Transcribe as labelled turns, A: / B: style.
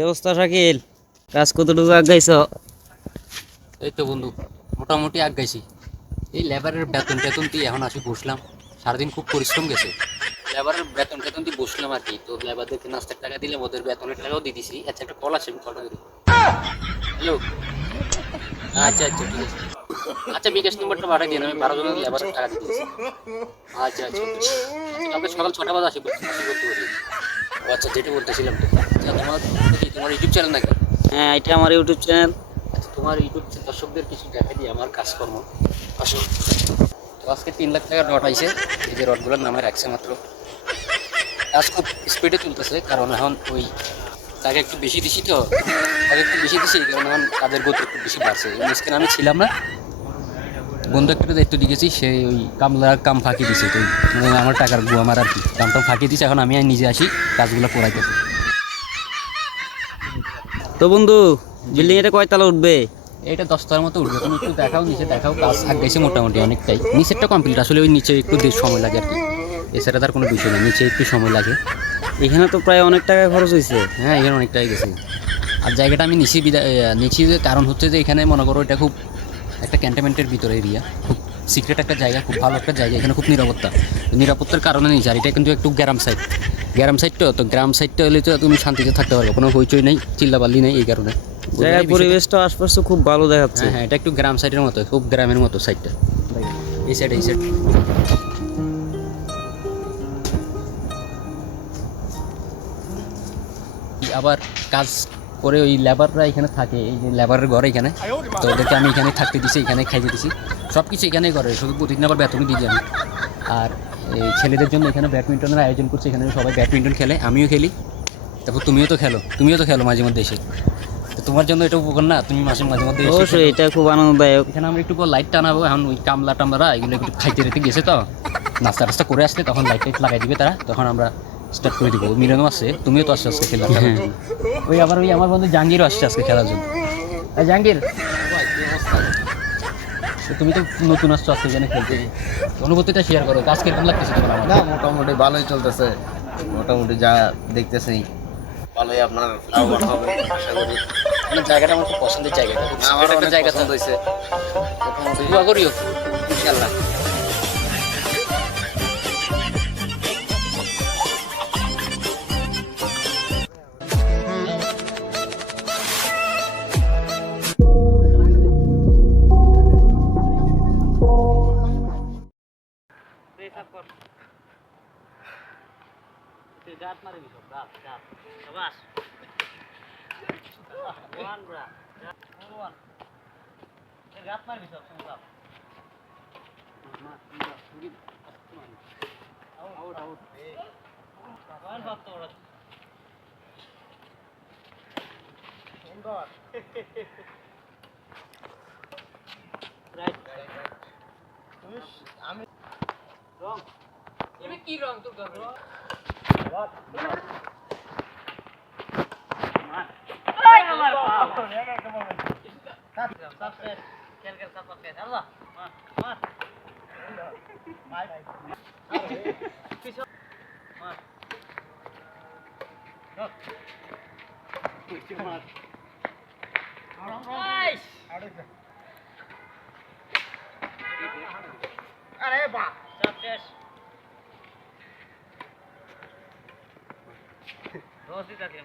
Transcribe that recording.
A: অবস্থা, শাকিল? কাজ কতটুকু আগাইছ?
B: এই তো বন্ধু, মোটামুটি আগ গাইছি এই লেবারের বেতন টেতন দিয়ে এখন আসি বসলাম। সারাদিন খুব পরিশ্রম গেছে। লেবারের বেতন টেতন দিয়ে বসলাম আর কি। তো লেবারদেরকে নাস্তার টাকা দিলে ওদের বেতনের টাকাও দিয়ে দিছি। আচ্ছা একটা কল আসে আমি কলটা করি হ্যালো আচ্ছা আচ্ছা ঠিক আছে। আচ্ছা বিকাশ নম্বরটা পাঠিয়ে দিন, আমি বারো জনের লেবারের টাকা দিয়ে দিয়েছি আচ্ছা আচ্ছা কালকে সকাল ছটা বাজে আসি বলছি পারি। আচ্ছা যেটা বলতেছিলাম আচ্ছা তোমার তোমার ইউটিউব চ্যানেল নাকি?
A: হ্যাঁ এটা আমার ইউটিউব চ্যানেল
B: আচ্ছা, তোমার ইউটিউব দর্শকদের কিছু দেখা দিই আমার কাজকর্ম। আসো। তো আজকে তিন লাখ টাকা রড আইছে। এই যে রডগুলোর নামে রাখছে মাত্র। কাজ খুব স্পিডে চলতেছে কারণ এখন ওই তাকে একটু বেশি দিছি তো তাকে একটু বেশি দিছি কারণে এখন কাজের গতি একটু বেশি বাড়ছে। মাঝখানে আমি ছিলাম না। বন্ধু একটা দায়িত্ব দিয়েছি সে ওই কামলার কাম ফাঁকি দিছে তো মানে আমার টাকার গু আমার আর কি। কামটা ফাঁকি দিছে এখন আমি আর নিজে আসি কাজগুলো করাইতেছি
A: তো বন্ধু
B: বিল্ডিং
A: এটা কয়তলা উঠবে?
B: এটা দশটার মতো উঠবে তুমি একটু দেখাও নিচে দেখাও কাজ আগাইছে মোটামুটি অনেকটাই। নিচেরটা কমপ্লিট আসলে ওই নিচে একটু সময় লাগে আর কি। এছাড়া তার কোনো বিষয় নেই নিচে একটু সময় লাগে।
A: এখানে তো প্রায় অনেক টাকা খরচ হয়েছে।
B: হ্যাঁ এখানে অনেকটাই গেছে। আর জায়গাটা আমি নিচে বিদায় নিচে যে কারণ হচ্ছে যে এখানে মনে করো এটা খুব একটা ক্যান্টনমেন্টের ভিতরে এরিয়া খুব সিক্রেট একটা জায়গা খুব ভালো একটা জায়গা এখানে খুব নিরাপত্তা। নিরাপত্তার কারণে নিচে আর এটা কিন্তু একটু গ্রাম সাইড গ্রাম সাইডটা তো গ্রাম সাইডটা হলে তো তুমি শান্তিতে থাকতে পারবে কোনো হইচই নেই চিল্লাপাল্লি নেই এই কারণে। জায়গার পরিবেশটা
A: আশপাশে খুব ভালো দেখাচ্ছে। হ্যাঁ
B: হ্যাঁ এটা একটু গ্রাম সাইডের মতো খুব গ্রামের মতো সাইডটা এই সাইড এই সাইড আবার কাজ করে ওই লেবাররা এখানে থাকে এই যে লেবারের ঘর এখানে। তো ওদেরকে আমি এখানে থাকতে দিছি এখানে খাইতে দিছি। সব কিছু এখানেই করে শুধু প্রতিদিন আবার বেতনই দিই আমি। আর এই ছেলেদের জন্য এখানে ব্যাডমিন্টনের আয়োজন করছে এখানে সবাই ব্যাডমিন্টন খেলে আমিও খেলি। তারপর তুমিও তো খেলো তুমিও তো খেলো মাঝে মধ্যে এসে। তো তোমার জন্য এটা উপকার না? তুমি মাসে মাঝে মধ্যে অবশ্যই এটা
A: খুব আনন্দদায়ক।
B: এখানে আমরা একটু লাইট টানাবো এখন ওই কামলা টামলা এগুলো একটু খাইতে রেতে গেছে তো। নাস্তা টাস্তা করে আসলে তখন লাইট টাইট লাগাই দিবে তারা তখন আমরা স্টার্ট করে দিব। মিলনও আছে তুমিও তো আসছো আজকে খেলার খেলার ওই আবার ওই আমার বন্ধু জাহাঙ্গীরও আসছে আজকে খেলার জন্য। জাহাঙ্গীর। তুমি তো নতুন আসছো আজকে এখানে খেলতে। অনুভূতিটা শেয়ার করো কাজ কীরকম লাগতেছে তোমার না
C: মোটামুটি ভালোই চলতেছে। মোটামুটি যা দেখতেছি ভালোই আপনার লাভবান হবে। আশা করি।
B: মানে জায়গাটা আমার খুব পছন্দের জায়গা। আমার অনেক জায়গা পছন্দ
C: হয়েছে। মোটামুটি
B: দোয়া করিও। ইনশাল্লাহ
A: গাত মারবি সব গাত গাত সাবাস ওয়ান ব্রা ওয়ান গাত মারবি সব সব গাত
B: আউট আউট ওয়ান বাপ তো ওরা Inbar.
A: right. Right. Right. Wrong.
B: Ini ki wrong tuh, Bang.
D: আরে বাহ
A: Nossa, tá aqui,